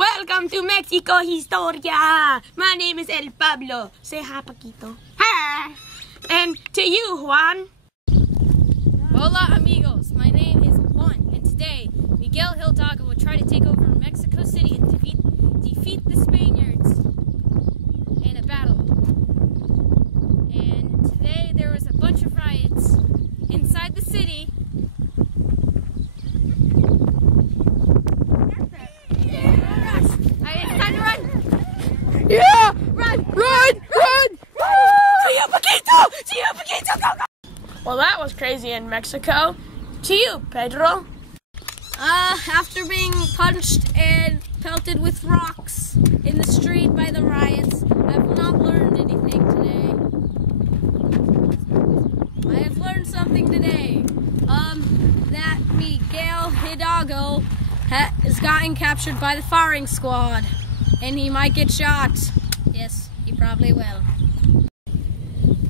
Welcome to Mexico Historia. My name is El Pablo. Say hi, Paquito. Hi. And to you, Juan. Hola, amigos. My name is Juan, and today Miguel Hidalgo will try to take over Mexico City and defeat the Spaniards in a battle. And today there was a bunch of riots inside the city. Yeah! Run! To you, Paquito! To you, Paquito! Go, go! Well, that was crazy in Mexico. To you, Pedro. After being punched and pelted with rocks in the street by the riots, I've not learned anything today. I have learned something today. That Miguel Hidalgo has gotten captured by the firing squad. And he might get shot. Yes, he probably will.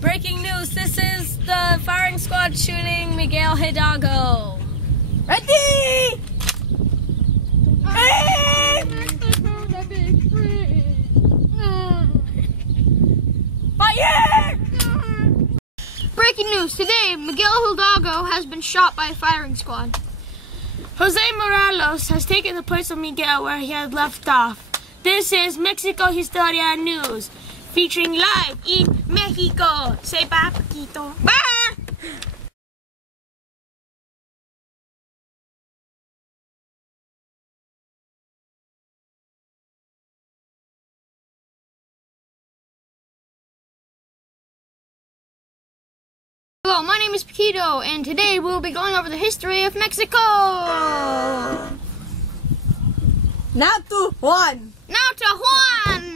Breaking news, this is the firing squad shooting Miguel Hidalgo. Ready! Fire! Breaking news, today Miguel Hidalgo has been shot by a firing squad. Jose Morales has taken the place of Miguel where he had left off. This is Mexico Historia News, featuring live in Mexico. Say bye, Paquito. Bye! Hello, my name is Paquito, and today we will be going over the history of Mexico. Now to Juan. Now to Juan.